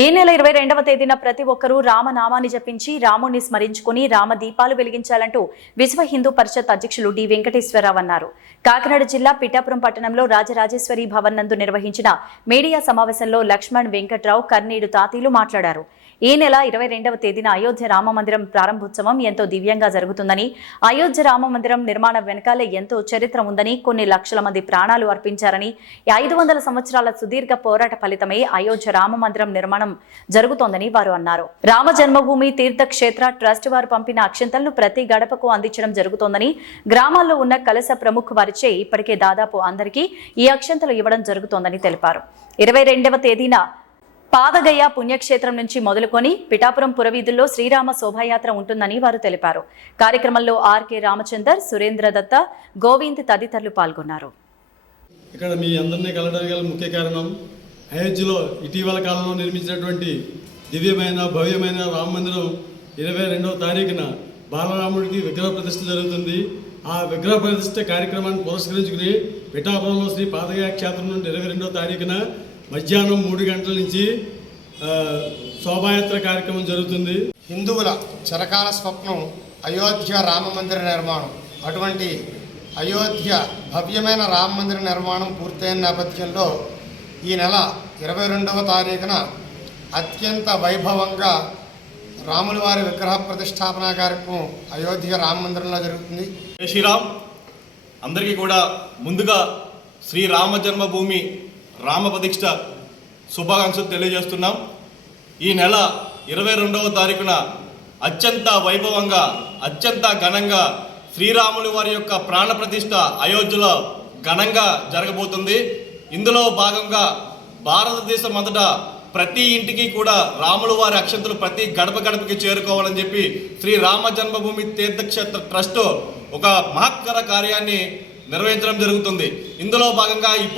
ఈ నెల ఇరవై రెండవ తేదీన ప్రతి ఒక్కరూ రామనామాన్ని జపించి రాముణ్ణి స్మరించుకుని రామ దీపాలు వెలిగించాలంటూ విశ్వ హిందూ పరిషత్ అధ్యక్షులు డి వెంకటేశ్వరరావు అన్నారు. కాకినాడ జిల్లా పిఠాపురం పట్టణంలో రాజరాజేశ్వరి భవన్ నందు నిర్వహించిన మీడియా సమావేశంలో లక్ష్మణ్ వెంకట్రావు కర్నీడు తాతీలు మాట్లాడారు. ఈ నెల ఇరవై రెండవ తేదీన అయోధ్య రామ మందిరం ప్రారంభోత్సవం ఎంతో దివ్యంగా జరుగుతుందని అయోధ్య రామ మందిరం నిర్మాణం వెనకాలే ఎంతో చరిత్ర ఉందని కొన్ని లక్షల మంది ప్రాణాలు అర్పించారని ఐదు వందల సంవత్సరాల సుదీర్ఘ పోరాట ఫలితమే అయోధ్య రామ మందిరం నిర్మాణం జరుగుతోందని వారు అన్నారు. రామ జన్మభూమి తీర్థక్షేత్ర ట్రస్ట్ వారు పంపిన అక్షంతలను ప్రతి గడపకు అందించడం జరుగుతోందని గ్రామాల్లో ఉన్న కలస ప్రముఖ వారిచే ఇప్పటికే దాదాపు అందరికీ ఈ అక్షంతలు ఇవ్వడం జరుగుతోందని తెలిపారు. ఇరవై రెండవ తేదీన పాదగయ్య పుణ్యక్షేత్రం నుంచి మొదలుకొని పిఠాపురం పురవీధుల్లో శ్రీరామ శోభాయాత్ర ఉంటుందని వారు తెలిపారు. కార్యక్రమంలో ఆర్కే రామచందర్ సురేంద్ర దత్త గోవింద్ తదితరులు పాల్గొన్నారు. ఇక్కడ మీ అందరినీ కలవడానికి ముఖ్య కారణం అయోధ్యలో ఇటీవల కాలంలో నిర్మించినటువంటి దివ్యమైన భవ్యమైన రామ మందిరం ఇరవై రెండవ తారీఖున బాలరాముడికి విగ్రహ ప్రతిష్ఠ జరుగుతుంది. ఆ విగ్రహ ప్రతిష్ఠ కార్యక్రమాన్ని పురస్కరించుకుని పిఠాపురంలో శ్రీ పాదయ క్షేత్రం నుండి ఇరవై రెండవ తారీఖున మధ్యాహ్నం మూడు గంటల నుంచి శోభాయాత్ర కార్యక్రమం జరుగుతుంది. హిందువుల చిరకాల స్వప్నం అయోధ్య రామ మందిర నిర్మాణం. అటువంటి అయోధ్య భవ్యమైన రామ మందిర నిర్మాణం పూర్తయిన నేపథ్యంలో ఈ నెల ఇరవై రెండవ తారీఖున అత్యంత వైభవంగా రాముల వారి విగ్రహ ప్రతిష్టాపన కార్యక్రమం అయోధ్య రామ మందిరంలో జరుగుతుంది. శ్రీరామ్. అందరికీ కూడా ముందుగా శ్రీరామ జన్మభూమి రామ ప్రతిష్ఠ శుభాకాంక్షలు తెలియజేస్తున్నాం. ఈ నెల ఇరవై రెండవ తారీఖున అత్యంత వైభవంగా అత్యంత ఘనంగా శ్రీరాములు వారి యొక్క ప్రాణ ప్రతిష్ట అయోధ్యలో ఘనంగా జరగబోతుంది. ఇందులో భాగంగా భారతదేశం అంతటా ప్రతి ఇంటికి కూడా రాములు వారి అక్షంతలు ప్రతి గడప గడపకి చేరుకోవాలని చెప్పి శ్రీ రామ జన్మభూమి తీర్థక్షేత్ర ట్రస్ట్ ఒక మహత్తర కార్యాన్ని నిర్వహించడం జరుగుతుంది. ఇందులో భాగంగా